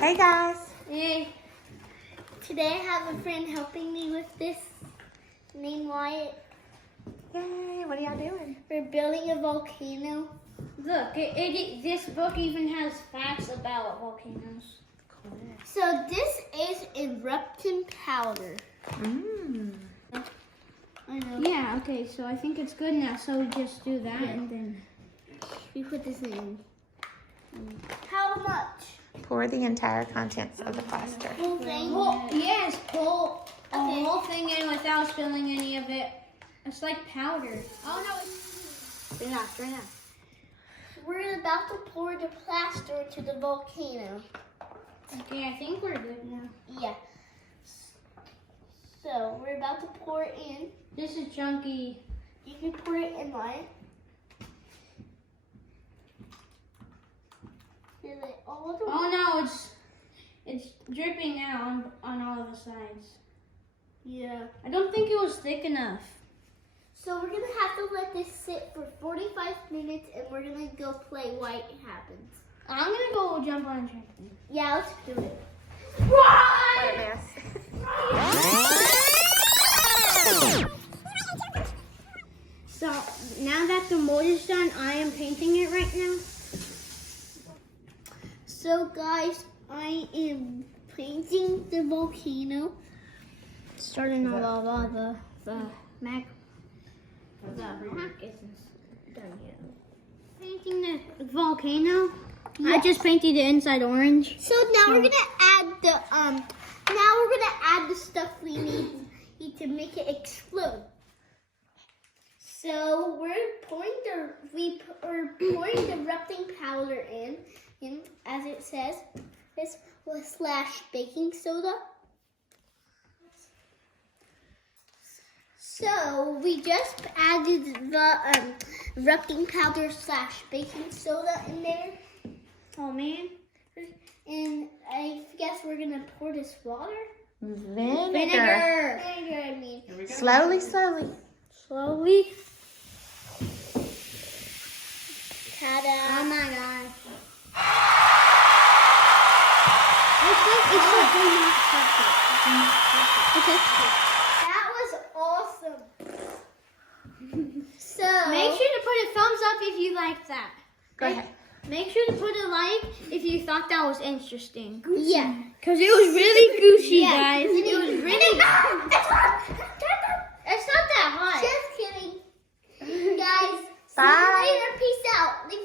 Hey guys. Hey. Today I have a friend helping me with this named Wyatt. Yay, what are y'all doing? We're building a volcano. Look, this book even has facts about volcanoes. Cool. So this is erupting powder. I know. Yeah, okay, so I think it's good now. So we just do that and then... We put this in. How much? Pour the entire contents of the plaster. Whole thing? Yes, pull the Okay. whole thing in without spilling any of it. It's like powder. Oh no. Turn it off, turn it off. We're about to pour the plaster into the volcano. Okay, I think we're good now. Yeah. So we're about to pour it in. This is chunky. You can pour it in line. Fill it all the way. Oh no, it's dripping now on all of the sides. Yeah. I don't think it was thick enough. So we're gonna have to let this sit for 45 minutes, and we're gonna go play White Happens. I'm gonna go jump on a trampoline. Yeah, let's do it. What a mess. So now that the mold is done, I am painting it right now. So guys, I am painting the volcano. Starting on the pack isn't done yet. Painting the volcano. I just painted the inside orange. So now we're gonna add the stuff we need to make it explode. So we're pouring the erupting powder in as it says. This was / baking soda. So we just added the erupting powder / baking soda in there. Oh man. And I guess we're gonna pour this water. Vinegar. Vinegar, I mean. Slowly, slowly. Slowly. Ta-da. Oh my god. Okay. That was awesome. So Make sure to put a thumbs up if you liked that. Go ahead. Make sure to put a like if you thought that was interesting. Yeah. Because it was really goosey, Yeah. guys. It was really... It's not that hot. Just kidding. Guys, see Bye. you later. Peace out. Leave